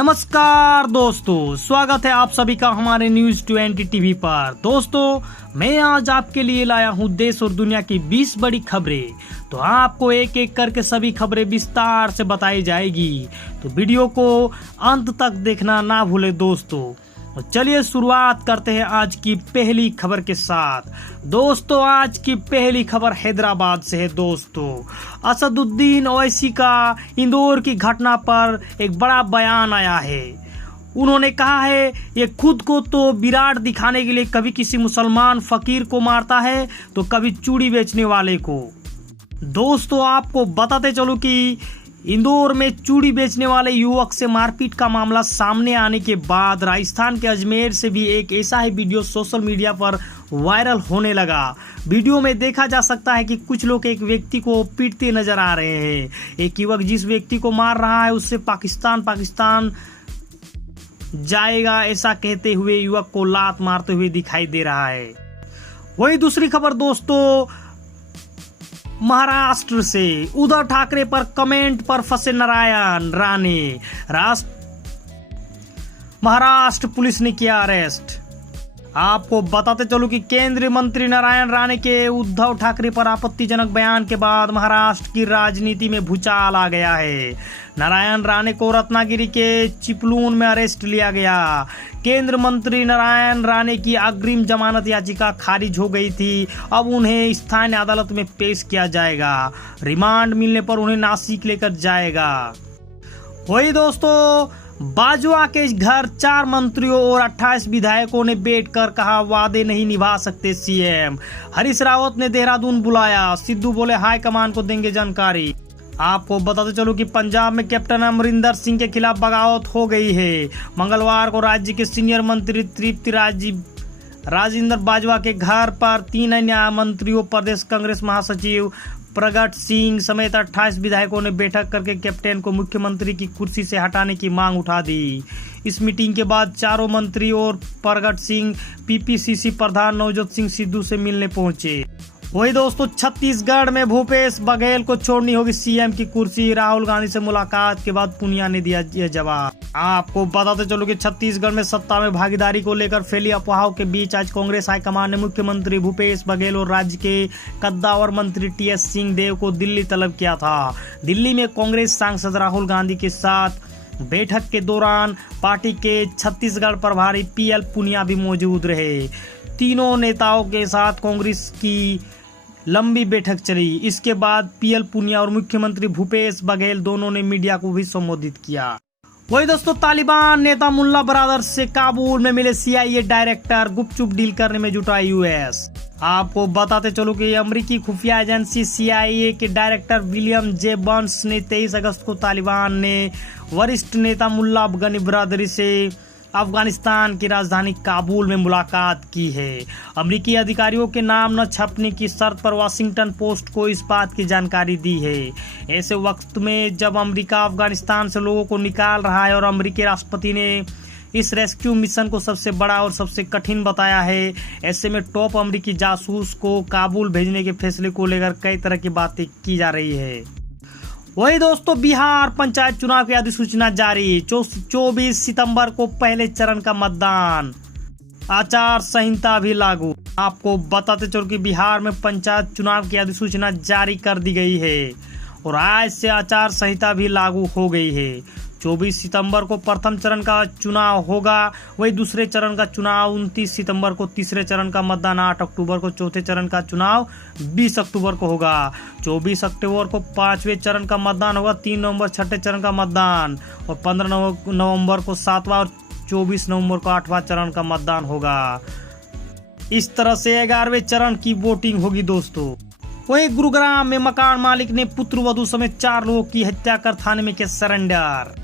नमस्कार दोस्तों, स्वागत है आप सभी का हमारे न्यूज 20 टीवी पर। दोस्तों, मैं आज आपके लिए लाया हूं देश और दुनिया की 20 बड़ी खबरें। तो आपको एक एक करके सभी खबरें विस्तार से बताई जाएगी, तो वीडियो को अंत तक देखना ना भूले दोस्तों। तो चलिए शुरुआत करते हैं आज की पहली खबर के साथ। दोस्तों, आज की पहली खबर हैदराबाद से है। दोस्तों, असदुद्दीन ओवैसी का इंदौर की घटना पर एक बड़ा बयान आया है। उन्होंने कहा है, ये खुद को तो विराट दिखाने के लिए कभी किसी मुसलमान फकीर को मारता है तो कभी चूड़ी बेचने वाले को। दोस्तों, आपको बताते चलो कि इंदौर में चूड़ी बेचने वाले युवक से मारपीट का मामला सामने आने के बाद राजस्थान के अजमेर से भी एक ऐसा ही वीडियो सोशल मीडिया पर वायरल होने लगा। वीडियो में देखा जा सकता है कि कुछ लोग एक व्यक्ति को पीटते नजर आ रहे हैं। एक युवक जिस व्यक्ति को मार रहा है उससे पाकिस्तान जाएगा ऐसा कहते हुए युवक को लात मारते हुए दिखाई दे रहा है। वही दूसरी खबर दोस्तों, महाराष्ट्र से उद्धव ठाकरे पर कमेंट पर फंसे नारायण राणे। महाराष्ट्र पुलिस ने किया अरेस्ट। आपको बताते चलो कि केंद्रीय मंत्री नारायण राणे के उद्धव ठाकरे पर आपत्तिजनक बयान के बाद महाराष्ट्र की राजनीति में भूचाल आ गया है। नारायण राणे को रत्नागिरी के चिपलून में अरेस्ट लिया गया। केंद्रीय मंत्री नारायण राणे की अग्रिम जमानत याचिका खारिज हो गई थी। अब उन्हें स्थानीय अदालत में पेश किया जाएगा। रिमांड मिलने पर उन्हें नासिक लेकर जाएगा। वही दोस्तों, बाजवा के घर 4 मंत्रियों और 28 विधायकों ने बैठकर कहा, वादे नहीं निभा सकते सीएम। हरीश रावत ने देहरादून बुलाया। सिद्धू बोले हाईकमान को देंगे जानकारी। आपको बताते चलो कि पंजाब में कैप्टन अमरिंदर सिंह के खिलाफ बगावत हो गई है। मंगलवार को राज्य के सीनियर मंत्री तृप्ति राजेंद्र बाजवा के घर पर 3 अन्य मंत्रियों, प्रदेश कांग्रेस महासचिव प्रगट सिंह समेत 28 विधायकों ने बैठक करके कैप्टन को मुख्यमंत्री की कुर्सी से हटाने की मांग उठा दी। इस मीटिंग के बाद चारों मंत्री और प्रगट सिंह पीपीसीसी प्रधान नवजोत सिंह सिद्धू से मिलने पहुंचे। वही दोस्तों, छत्तीसगढ़ में भूपेश बघेल को छोड़नी होगी सीएम की कुर्सी। राहुल गांधी से मुलाकात के बाद पुनिया ने दिया यह जवाब। आपको बताते चलो कि छत्तीसगढ़ में सत्ता में भागीदारी को लेकर फैली अफवाहों के बीच आज कांग्रेस हाईकमान ने मुख्यमंत्री भूपेश बघेल और राज्य के कद्दावर मंत्री टीएस सिंहदेव को दिल्ली तलब किया था। दिल्ली में कांग्रेस सांसद राहुल गांधी के साथ बैठक के दौरान पार्टी के छत्तीसगढ़ प्रभारी पीएल पुनिया भी मौजूद रहे। तीनों नेताओं के साथ कांग्रेस की लंबी बैठक चली। इसके बाद पीएल पुनिया और मुख्यमंत्री भूपेश बघेल दोनों ने मीडिया को भी संबोधित किया। वही दोस्तों, तालिबान नेता मुल्ला ब्रदर्स से काबुल में मिले सीआईए डायरेक्टर, गुपचुप डील करने में जुटा यूएस। आपको बताते चलो कि अमेरिकी खुफिया एजेंसी सीआईए के डायरेक्टर विलियम जे बर्न्स ने 23 अगस्त को तालिबान ने वरिष्ठ नेता मुल्ला गनी ब्रदरी से अफगानिस्तान की राजधानी काबुल में मुलाकात की है। अमेरिकी अधिकारियों के नाम न छपने की शर्त पर वाशिंगटन पोस्ट को इस बात की जानकारी दी है। ऐसे वक्त में जब अमेरिका अफगानिस्तान से लोगों को निकाल रहा है और अमेरिकी राष्ट्रपति ने इस रेस्क्यू मिशन को सबसे बड़ा और सबसे कठिन बताया है, ऐसे में टॉप अमेरिकी जासूस को काबुल भेजने के फैसले को लेकर कई तरह की बातें की जा रही है। वही दोस्तों, बिहार पंचायत चुनाव की अधिसूचना जारी। 24 सितंबर को पहले चरण का मतदान। आचार संहिता भी लागू। आपको बताते चलो कि बिहार में पंचायत चुनाव की अधिसूचना जारी कर दी गई है और आज से आचार संहिता भी लागू हो गई है। 24 सितंबर को प्रथम चरण का चुनाव होगा। वही दूसरे चरण का चुनाव 29 सितंबर को, तीसरे चरण का मतदान 8 अक्टूबर को, चौथे चरण का चुनाव 20 अक्टूबर को होगा। 24 अक्टूबर को 5वें चरण का मतदान होगा। 3 नवंबर छठे चरण का मतदान और 15 नवंबर को 7वां और 24 नवंबर को 8वां चरण का मतदान होगा। इस तरह से 11वें चरण की वोटिंग होगी दोस्तों। वही गुरुग्राम में मकान मालिक ने पुत्रवधू समेत 4 लोगों की हत्या कर थाने में किया सरेंडर।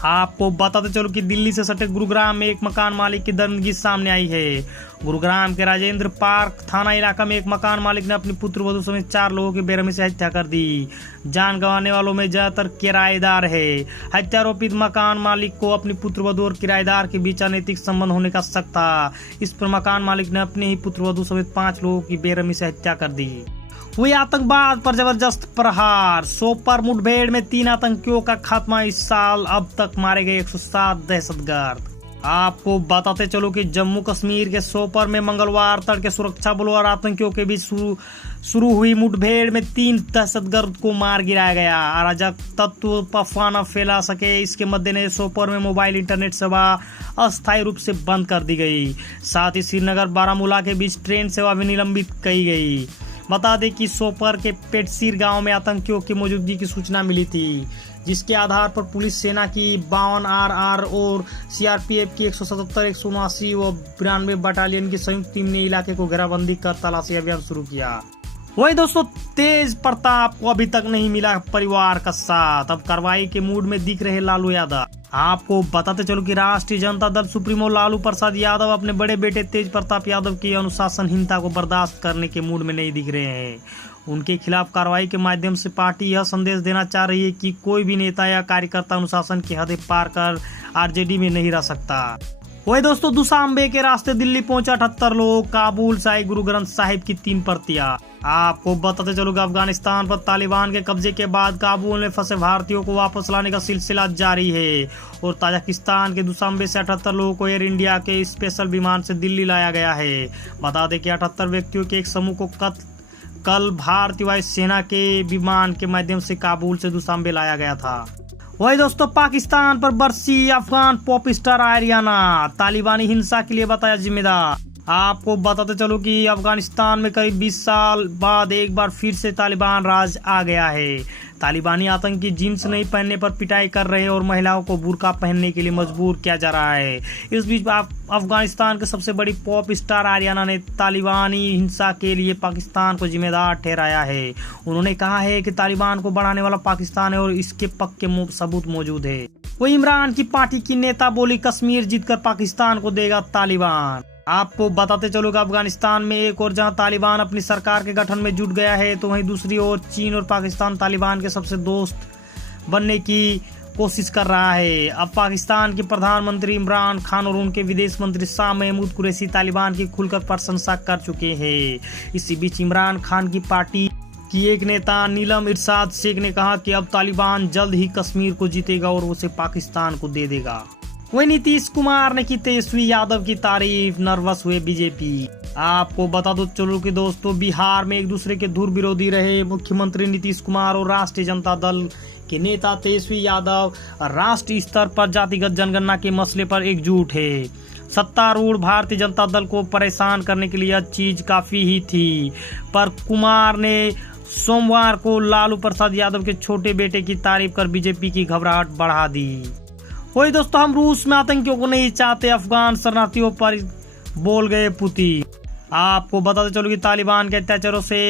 आपको बताते चलो कि दिल्ली से सटे गुरुग्राम में एक मकान मालिक की दर्दनाक सामने आई है। गुरुग्राम के राजेंद्र पार्क थाना इलाका में एक मकान मालिक ने अपनी पुत्रवधू समेत 4 लोगों की बेरहमी से हत्या कर दी। जान गंवाने वालों में ज्यादातर किराएदार है। हत्यारोपित मकान मालिक को अपनी पुत्रवधू और किराएदार के बीच अनैतिक संबंध होने का शक था। इस पर मकान मालिक ने अपने ही पुत्रवधू समेत 5 लोगों की बेरहमी से हत्या कर दी। हुए आतंकवाद पर जबरदस्त प्रहार। सोपर मुठभेड़ में 3 आतंकियों का खात्मा। इस साल अब तक मारे गए 107 दहशतगर्द। आपको बताते चलो कि जम्मू कश्मीर के सोपर में मंगलवार तड़के सुरक्षा बलों और आतंकियों के बीच शुरू हुई मुठभेड़ में 3 दहशतगर्द को मार गिराया गया। अराजक तत्व अफवाह न फैला सके, इसके मद्देनजर सोपर में मोबाइल इंटरनेट सेवा अस्थायी रूप से बंद कर दी गई। साथ ही श्रीनगर बारामूला के बीच ट्रेन सेवा भी निलंबित की गई। बता दें कि सोपर के पेटसीर गांव में आतंकियों की मौजूदगी की सूचना मिली थी, जिसके आधार पर पुलिस सेना की 52 RR और CRPF की 177, 179 व 92 बटालियन की संयुक्त टीम ने इलाके को घेराबंदी कर तलाशी अभियान शुरू किया। वही दोस्तों, तेज प्रताप को अभी तक नहीं मिला परिवार का साथ। अब कार्रवाई के मूड में दिख रहे लालू यादव। आपको बताते चलो कि राष्ट्रीय जनता दल सुप्रीमो लालू प्रसाद यादव अपने बड़े बेटे तेज प्रताप यादव की अनुशासनहीनता को बर्दाश्त करने के मूड में नहीं दिख रहे हैं। उनके खिलाफ कार्रवाई के माध्यम से पार्टी यह संदेश देना चाह रही है कि कोई भी नेता या कार्यकर्ता अनुशासन की हदें पार कर RJD में नहीं रह सकता। वही दोस्तों, दुशांबे के रास्ते दिल्ली पहुंचे 78 लोग। काबुल से आई गुरु ग्रंथ साहिब की 3 प्रतियां। आपको बताते चलो कि अफगानिस्तान पर तालिबान के कब्जे के बाद काबुल में फंसे भारतीयों को वापस लाने का सिलसिला जारी है और ताजिकिस्तान के दुशांबे से 78 लोगों को एयर इंडिया के स्पेशल विमान से दिल्ली लाया गया है। बता दें कि 78 व्यक्तियों के एक समूह को कल भारतीय वायुसेना के विमान के माध्यम से काबुल से दुशांबे लाया गया था। वही दोस्तों, पाकिस्तान पर बरसी अफगान पॉप स्टार आर्याना, तालिबानी हिंसा के लिए बताया जिम्मेदार। आपको बताते चलो कि अफगानिस्तान में करीब 20 साल बाद एक बार फिर से तालिबान राज आ गया है। तालिबानी आतंकी जींस नहीं पहनने पर पिटाई कर रहे हैं और महिलाओं को बुर्का पहनने के लिए मजबूर किया जा रहा है। इस बीच अफगानिस्तान के सबसे बड़ी पॉप स्टार आर्याना ने तालिबानी हिंसा के लिए पाकिस्तान को जिम्मेदार ठहराया है। उन्होंने कहा है कि तालिबान को बढ़ाने वाला पाकिस्तान है और इसके पक्के सबूत मौजूद है। वो इमरान की पार्टी की नेता बोली, कश्मीर जीतकर पाकिस्तान को देगा तालिबान। आपको बताते चलो कि अफगानिस्तान में एक और जहां तालिबान अपनी सरकार के गठन में जुट गया है, तो वहीं दूसरी ओर चीन और पाकिस्तान तालिबान के सबसे दोस्त बनने की कोशिश कर रहा है। अब पाकिस्तान के प्रधानमंत्री इमरान खान और उनके विदेश मंत्री शाह महमूद कुरैशी तालिबान की खुलकर प्रशंसा कर चुके हैं। इसी बीच इमरान खान की पार्टी की एक नेता नीलम इरशाद शेख ने कहा कि अब तालिबान जल्द ही कश्मीर को जीतेगा और उसे पाकिस्तान को दे देगा। वही नीतीश कुमार ने की तेजस्वी यादव की तारीफ, नर्वस हुए बीजेपी। आपको बता दो चलो कि दोस्तों, बिहार में एक दूसरे के धुर विरोधी रहे मुख्यमंत्री नीतीश कुमार और राष्ट्रीय जनता दल के नेता तेजस्वी यादव राष्ट्रीय स्तर पर जातिगत जनगणना के मसले पर एकजुट है। सत्तारूढ़ भारतीय जनता दल को परेशान करने के लिए यह चीज काफी ही थी, पर कुमार ने सोमवार को लालू प्रसाद यादव के छोटे बेटे की तारीफ कर बीजेपी की घबराहट बढ़ा दी। वही दोस्तों, हम रूस में आतंकियों को नहीं चाहते, अफगान शरणार्थियों पर बोल गए पुतिन। आपको बताते चलो कि तालिबान के अत्याचारों से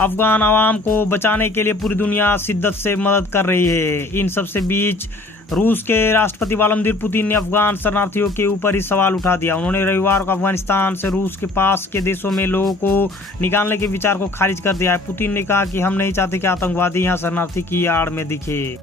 अफगान आवाम को बचाने के लिए पूरी दुनिया शिद्दत से मदद कर रही है। इन सबसे बीच रूस के राष्ट्रपति व्लादिमीर पुतिन ने अफगान शरणार्थियों के ऊपर ही सवाल उठा दिया। उन्होंने रविवार को अफगानिस्तान से रूस के पास के देशों में लोगों को निकालने के विचार को खारिज कर दिया है। पुतिन ने कहा कि हम नहीं चाहते कि आतंकवादी यहाँ शरणार्थी की आड़ में दिखे।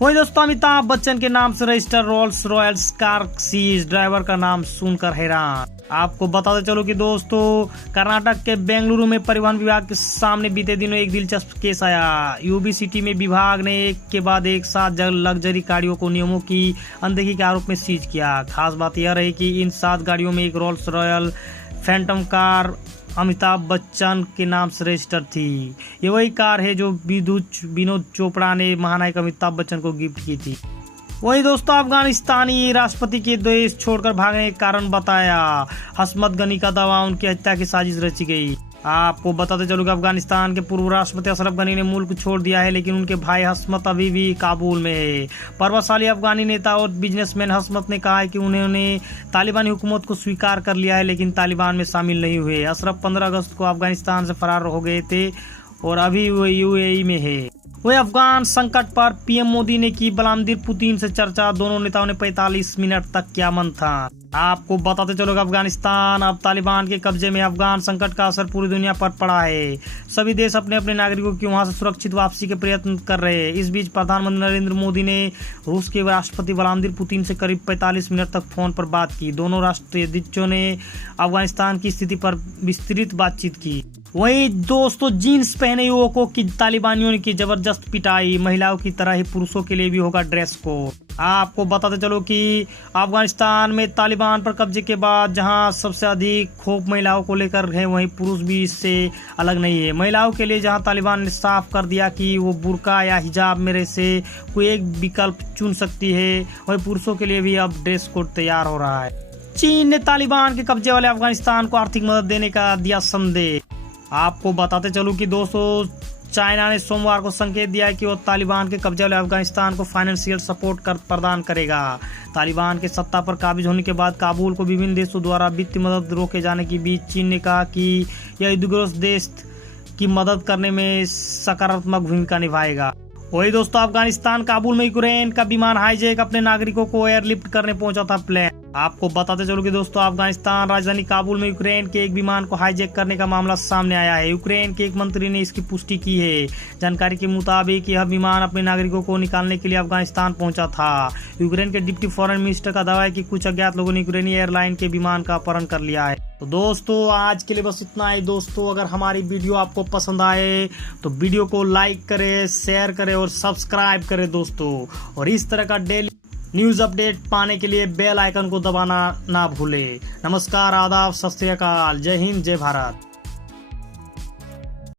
वही दोस्तों, अमिताभ बच्चन के नाम से register Rolls Royce car seize, driver का नाम सुनकर हैरान। आपको बताते चलो कि दोस्तों, कर्नाटक के बेंगलुरु में परिवहन विभाग के सामने बीते दिनों एक दिलचस्प केस आया। यूबी सिटी में विभाग ने एक के बाद एक सात लग्जरी गाड़ियों को नियमों की अनदेखी के आरोप में सीज किया। खास बात यह रही कि इन 7 गाड़ियों में एक Rolls Royce Phantom car Amitabh Bachchan के नाम से रजिस्टर थी। ये वही कार है जो विनोद चोपड़ा ने महानायक अमिताभ बच्चन को गिफ्ट की थी। वही दोस्तों, अफगानिस्तानी राष्ट्रपति के देश छोड़कर भागने के कारण बताया। हसमत गनी का दावा, उनकी हत्या की साजिश रची गई। आपको बताते चलो कि अफगानिस्तान के पूर्व राष्ट्रपति अशरफ गनी ने मुल्क छोड़ दिया है, लेकिन उनके भाई हसमत अभी भी काबुल में है। प्रभावशाली अफगानी नेता और बिजनेसमैन हसमत ने कहा है कि उन्होंने तालिबानी हुकूमत को स्वीकार कर लिया है, लेकिन तालिबान में शामिल नहीं हुए। अशरफ 15 अगस्त को अफगानिस्तान से फरार हो गए थे और अभी वो UAE में है। वही अफगान संकट पर पीएम मोदी ने की व्लादिमीर पुतिन से चर्चा। दोनों नेताओं ने 45 मिनट तक किया मंथन। आपको बताते चलो कि अफगानिस्तान अब तालिबान के कब्जे में। अफगान संकट का असर पूरी दुनिया पर पड़ा है। सभी देश अपने अपने नागरिकों की वहां से सुरक्षित वापसी के प्रयत्न कर रहे हैं। इस बीच प्रधानमंत्री नरेंद्र मोदी ने रूस के राष्ट्रपति व्लादिमीर पुतिन से करीब 45 मिनट तक फोन पर बात की। दोनों राष्ट्राध्यक्षों ने अफगानिस्तान की स्थिति पर विस्तृत बातचीत की। वही दोस्तों जीन्स पहने युवकों की तालिबानियों ने की जबरदस्त पिटाई, महिलाओं की तरह ही पुरुषों के लिए भी होगा ड्रेस कोड। आपको बताते चलो कि अफगानिस्तान में तालिबान पर कब्जे के बाद जहां सबसे अधिक खौफ महिलाओं को लेकर है, वहीं पुरुष भी इससे अलग नहीं है। महिलाओं के लिए जहां तालिबान ने साफ कर दिया कि वो बुर्का या हिजाब में से कोई एक विकल्प चुन सकती है, वहीं पुरुषों के लिए भी अब ड्रेस कोड तैयार हो रहा है। चीन ने तालिबान के कब्जे वाले अफगानिस्तान को आर्थिक मदद देने का दिया संदेश। आपको बताते चलूं कि दोस्तों चाइना ने सोमवार को संकेत दिया है कि वो तालिबान के कब्जे वाले अफगानिस्तान को फाइनेंशियल सपोर्ट प्रदान करेगा। तालिबान के सत्ता पर काबिज होने के बाद काबुल को विभिन्न देशों द्वारा वित्तीय मदद रोके जाने के बीच चीन ने कहा कि यह युद्धग्रस्त देश की मदद करने में सकारात्मक भूमिका निभाएगा। वही दोस्तों अफगानिस्तान काबुल में यूक्रेन का विमान हाईजैक अपने नागरिकों को एयरलिफ्ट करने पहुंचा था प्लेन। आपको बताते चलो कि दोस्तों अफगानिस्तान राजधानी काबुल में यूक्रेन के एक विमान को हाईजैक करने का मामला सामने आया है। यूक्रेन के एक मंत्री ने इसकी पुष्टि की है। जानकारी के मुताबिक यह विमान अपने नागरिकों को निकालने के लिए अफगानिस्तान पहुंचा था। यूक्रेन के डिप्टी फॉरेन मिनिस्टर का दावा है कि कुछ अज्ञात लोगों ने यूक्रेनी एयरलाइन के विमान का अपहरण कर लिया है। तो दोस्तों आज के लिए बस इतना ही। दोस्तों अगर हमारी वीडियो आपको पसंद आए तो वीडियो को लाइक करें, शेयर करें और सब्सक्राइब करें दोस्तों। और इस तरह का डेली न्यूज अपडेट पाने के लिए बेल आइकन को दबाना ना भूलें। नमस्कार, आदाब, सत श्री अकाल, जय हिंद, जय भारत।